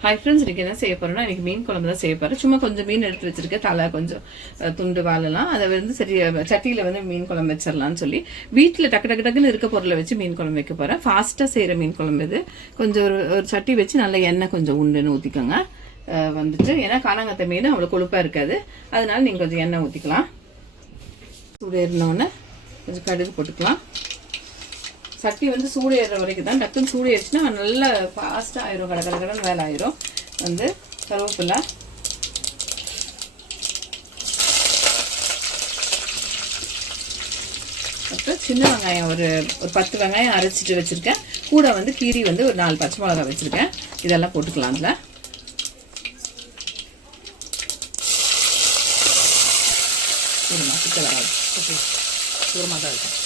Hi friends, இன்றைக்கி என்ன செய்ய போகிறேன்னா இன்றைக்கி மீன் குழம்பு தான் செய்ய போகிறேன். சும்மா கொஞ்சம் மீன் எடுத்து வச்சுருக்கேன், தலை கொஞ்சம் துண்டு வாழலாம். அதை வந்து சரி சட்டியில் வந்து மீன் குழம்பு வச்சிடலான்னு சொல்லி வீட்டில் டக்கு டக்கு டக்குன்னு இருக்க பொருளை வச்சு மீன் குழம்பு வைக்க போகிறேன். ஃபாஸ்ட்டாக செய்கிற மீன் குழம்பு இது. கொஞ்சம் ஒரு சட்டி வச்சு நல்ல எண்ணெய் கொஞ்சம் உண்டுன்னு ஊற்றிக்கோங்க. வந்துட்டு ஏன்னா காணாங்கத்தை மீன் அவ்வளோ கொழுப்பாக இருக்காது, அதனால நீங்கள் கொஞ்சம் எண்ணெய் ஊற்றிக்கலாம். சூடு ஏறினோடனே கொஞ்சம் கடுகு போட்டுக்கலாம். சட்டி வந்து சூடு ஏறுற வரைக்கும் தான். டக்குன்னு சூடு ஏறிச்சுன்னா நல்லா ஃபாஸ்ட்டாக ஆயிரும், கடகடன்னு வேலை ஆயிரும். வந்து கருவேப்பிலை, அப்புறம் சின்ன வெங்காயம் ஒரு 10 வெங்காயம் அரைச்சிட்டு வச்சுருக்கேன். கூட வந்து கீரி வந்து ஒரு 4 பச்சை மிளகாய் வச்சுருக்கேன். இதெல்லாம் போட்டுக்கலாம். அதில் தூரமாக தான் இருக்கும்.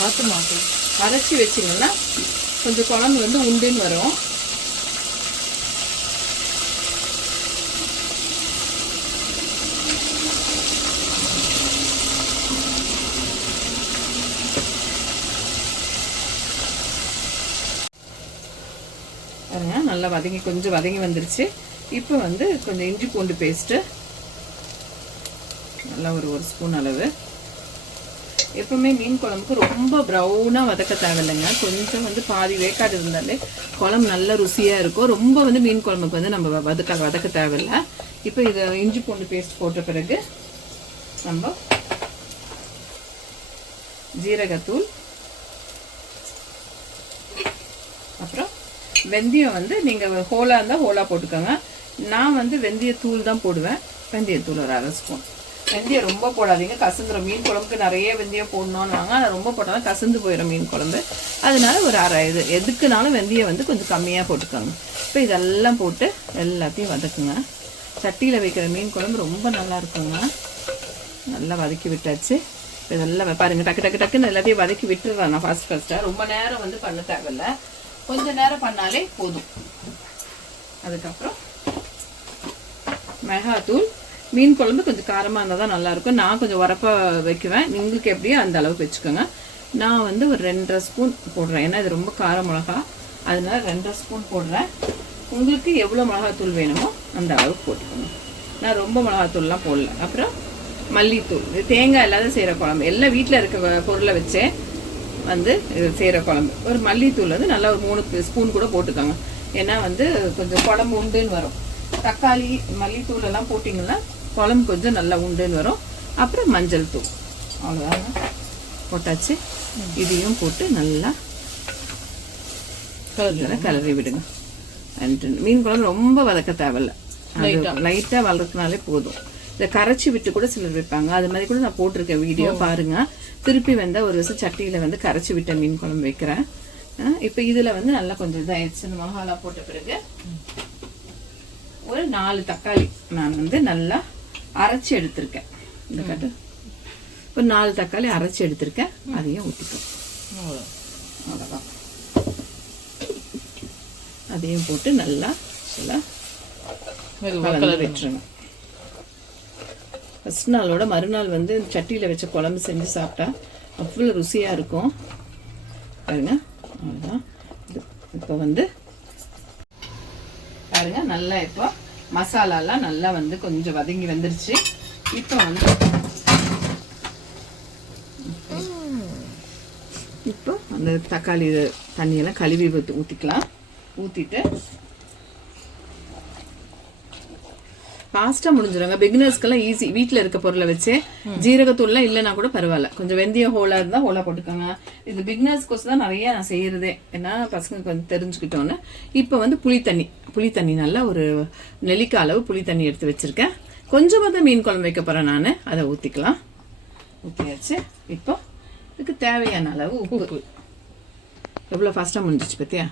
பார்த்து மாட்டோம் அரைச்சி வச்சிங்கன்னா கொஞ்சம் குழம்பு வந்து உண்டுன்னு வரும். நல்லா கொஞ்சம் வதங்கி வந்துருச்சு. இப்போ வந்து கொஞ்சம் இஞ்சி பூண்டு பேஸ்ட்டு நல்லா ஒரு ஸ்பூன் அளவு. எப்பவுமே மீன் குழம்புக்கு ரொம்ப ப்ரௌனாக வதக்க தேவையில்லைங்க. கொஞ்சம் வந்து பாதி வேக்காடு இருந்தாலே குழம்பு நல்ல ருசியாக இருக்கும். ரொம்ப வந்து மீன் குழம்புக்கு வந்து நம்ம வதக்க தேவையில்லை. இப்போ இதை இஞ்சி பூண்டு பேஸ்ட் போட்ட பிறகு நம்ம ஜீரகத்தூள், அப்புறம் வெந்தயம் வந்து நீங்கள் ஹோலாக இருந்தால் ஹோலாக போட்டுக்கோங்க. நான் வந்து வெந்தயத்தூள் தான் போடுவேன். வெந்தயத்தூள் ஒரு 1/2 ஸ்பூன். வெந்தயம் ரொம்ப போடாதீங்க, கசந்துடும். மீன் குழம்புக்கு நிறைய வெந்தயம் போடணும்னு வாங்க, அதை ரொம்ப போட்டாலும் கசந்து போயிடும் மீன் குழம்பு. அதனால ஒரு 1/2 எதுக்குனாலும் வெந்தயம் வந்து கொஞ்சம் கம்மியாக போட்டுக்கோங்க. இப்போ இதெல்லாம் போட்டு எல்லாத்தையும் வதக்குங்க. சட்டியில் வைக்கிற மீன் குழம்பு ரொம்ப நல்லா இருக்குங்க. நல்லா வதக்கி விட்டாச்சு. இப்போ இதெல்லாம் பாருங்கள், டக்கு டக்குன்னு எல்லாத்தையும் வதக்கி விட்டுடுறேன் நான் ஃபஸ்ட்டாக. ரொம்ப நேரம் வந்து பண்ண தேவையில்லை, கொஞ்சம் நேரம் பண்ணாலே போதும். அதுக்கப்புறம் மிளகாத்தூள். மீன் குழம்பு கொஞ்சம் காரமாக இருந்தால் தான் நல்லாயிருக்கும். நான் கொஞ்சம் உரப்பாக வைக்குவேன், உங்களுக்கு எப்படியோ அந்த அளவுக்கு வச்சுக்கோங்க. நான் வந்து ஒரு 2.5 ஸ்பூன் போடுறேன், ஏன்னா இது ரொம்ப கார மிளகா, அதனால 2.5 ஸ்பூன் போடுறேன். உங்களுக்கு எவ்வளோ மிளகாத்தூள் வேணுமோ அந்த அளவுக்கு போட்டுக்கோங்க. நான் ரொம்ப மிளகாத்தூள்லாம் போடல. அப்புறம் மல்லித்தூள். இது தேங்காய் இல்லாத செய்கிற குழம்பு, எல்லாம் வீட்டில் இருக்க பொருளை வச்சே வந்து இது செய்கிற குழம்பு. ஒரு மல்லித்தூள் வந்து நல்லா ஒரு 3 ஸ்பூன் கூட போட்டுக்கோங்க, ஏன்னா வந்து கொஞ்சம் குழம்பு உண்டுன்னு வரும். தக்காளி மல்லித்தூள் எல்லாம் போட்டிங்கன்னா குழம்பு கொஞ்சம் நல்லா உண்டுன்னு வரும். அப்புறம் மஞ்சள் தூள், அவ்வளோதாங்க, போட்டாச்சு. இதையும் போட்டு நல்லா கலரி விடுங்க. மீன் குழம்பு ரொம்ப வதக்க தேவையில்ல, லைட்டாக வளர்க்குனாலே போதும். இதை கரைச்சி விட்டு கூட சிலர் வைப்பாங்க, அது மாதிரி கூட நான் போட்டிருக்கேன், வீடியோ பாருங்க. திருப்பி வந்து ஒரு வருஷம் சட்டியில் வந்து கரைச்சி விட்ட மீன் குழம்பு வைக்கிறேன். இப்போ இதில் வந்து நல்லா கொஞ்சம் இதாகிடுச்சு. மசாலா போட்ட பிறகு ஒரு 4 தக்காளி நான் வந்து நல்லா அரைச்சி எடுத்திருக்கேன். இந்த கட்டு ஒரு 4 தக்காளி அரைச்சி எடுத்திருக்கேன், அதையும் ஊற்றிக்கும். அவ்வளோதான். அதையும் போட்டு நல்லா கலந்து விட்டுருங்க. ஃபஸ்ட் நாளோட மறுநாள் வந்து சட்டியில் வச்ச குழம்பு செஞ்சு சாப்பிட்டா அவ்வளோ ருசியாக இருக்கும் பாருங்க. அவ்வளோதான். இப்போ வந்து பாருங்க, நல்லா இப்போ மசாலாலாம் நல்லா வந்து கொஞ்சம் வதங்கி வந்துருச்சு. இப்போ வந்து இப்போ அந்த தக்காளி தண்ணியெல்லாம் கழுவி ஊற்றிக்கலாம். ஊற்றிட்டு ஃபாஸ்ட்டாக முடிஞ்சிடுங்க. பிகினர்ஸ்க்கெல்லாம் ஈஸி, வீட்டில் இருக்க பொருளை வச்சு. ஜீரகத்தூள்லாம் இல்லைன்னா கூட பரவாயில்ல, கொஞ்சம் வெந்தயம் ஹோலாக இருந்தால் ஹோலாக போட்டுக்கோங்க. இது பிகினர்ஸ்க்கு தான் நிறைய நான் செய்கிறதே, ஏன்னா பசங்க கொஞ்சம் தெரிஞ்சுக்கிட்டோன்னு. இப்போ வந்து புளித்தண்ணி நல்லா ஒரு நெல்லிக்காய் அளவு புளித்தண்ணி எடுத்து வச்சுருக்கேன். கொஞ்சமாக தான் மீன் குழம்பு வைக்க போகிறேன் நான். அதை ஊற்றிக்கலாம். ஊற்றியாச்சு. இப்போ இதுக்கு தேவையான அளவு உப்பு. எவ்வளோ ஃபாஸ்ட்டாக முடிஞ்சிச்சு பார்த்தியா?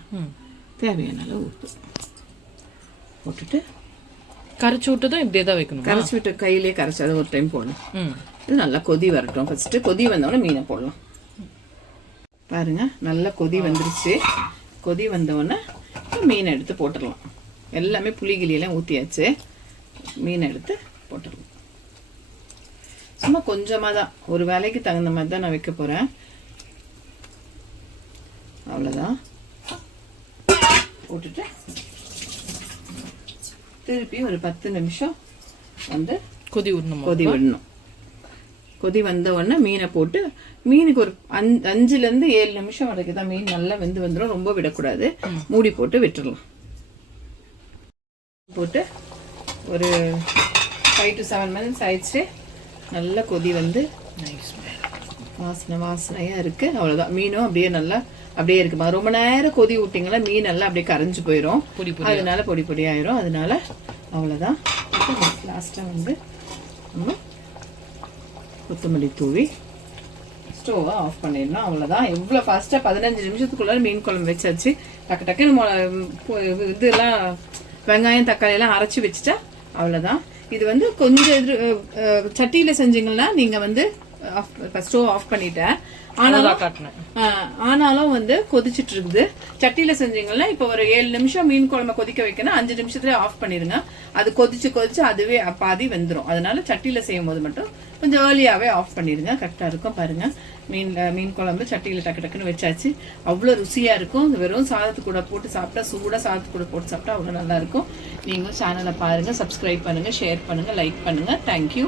தேவையான அளவு உப்பு போட்டுட்டு கரைச்சி விட்டதும் இப்படியே தான் வைக்கணும். கரைச்சி விட்டு கையிலே கரைச்சி அதை ஒரு டைம் போடணும். இது நல்லா கொதி வரட்டும். ஃபஸ்ட்டு கொதி வந்தோடனே மீனை போடலாம். பாருங்க, நல்லா கொதி வந்துருச்சு. கொதி வந்தோடனே மீனை எடுத்து போட்டுடலாம். எல்லாமே புளிகிளியெல்லாம் ஊற்றியாச்சு. மீனை எடுத்து போட்டுடலாம். சும்மா கொஞ்சமாக தான், ஒரு வேலைக்கு தகுந்த மாதிரி தான் நான் வைக்க போகிறேன். அவ்வளோதான். போட்டுட்டு திருப்பி ஒரு 10 நிமிஷம் வந்து கொதி விடணும். கொதி விடணும். கொதி வந்த உடனே மீனை போட்டு, மீனுக்கு ஒரு 5லேருந்து 7 நிமிஷம் வரைக்கும் தான் மீன் நல்லா வெந்து வந்துடும். ரொம்ப விடக்கூடாது. மூடி போட்டு விட்டுடலாம். போட்டு ஒரு 5 to 7 minutes ஆயிடுச்சு. நல்லா கொதி வந்து வாசனையா இருக்கு. அவ்வளவுதான். மீனும் அப்படியே நல்லா அப்படியே இருக்குமா. ரொம்ப நேரம் கொதி விட்டீங்களா மீன் எல்லாம் அப்படியே கரைஞ்சு போயிடும். அதனால பொடி பொடி ஆயிரும். அதனால அவ்வளவுதான். லாஸ்டா வந்து நம்ம கொத்தமல்லி தூவி ஸ்டோவை ஆஃப் பண்ணிடணும். அவ்வளோதான். எவ்வளோ ஃபாஸ்ட்டாக 15 நிமிஷத்துக்குள்ள மீன் குழம்பு வச்சாச்சு. டக்கு டக்குன்னு இதெல்லாம் வெங்காயம் தக்காளி எல்லாம் அரைச்சி வச்சுட்டா அவ்வளோதான். இது வந்து கொஞ்சம் சட்டியில் செஞ்சீங்கன்னா நீங்கள் வந்து ஸ்டோவ் ஆஃப் பண்ணிட்டேன். ஆனாலும் வந்து கொதிச்சுட்டு இருக்குது. சட்டியில செஞ்சீங்கன்னா இப்போ ஒரு 7 நிமிஷம் மீன் குழம்பு கொதிக்க வைக்கணும். 5 நிமிஷத்துல ஆஃப் பண்ணிருங்க. அது கொதிச்சு அதுவே பாதி வெந்துடும். அதனால சட்டியில செய்யும் போது மட்டும் கொஞ்சம் ஏர்லியாவே ஆஃப் பண்ணிருங்க. கரெக்டா இருக்கும். பாருங்க மீன் குழம்பு சட்டியில டக்கு டக்குன்னு வச்சாச்சு. அவ்வளவு ருசியா இருக்கும். வெறும் சாதத்து கூட போட்டு சாப்பிட்டா, சூடா சாதத்து கூட போட்டு சாப்பிட்டா அவ்வளவு நல்லா இருக்கும். நீங்களும் சேனலை பாருங்க, சப்ஸ்கிரைப் பண்ணுங்க, ஷேர் பண்ணுங்க, லைக் பண்ணுங்க. தேங்க்யூ.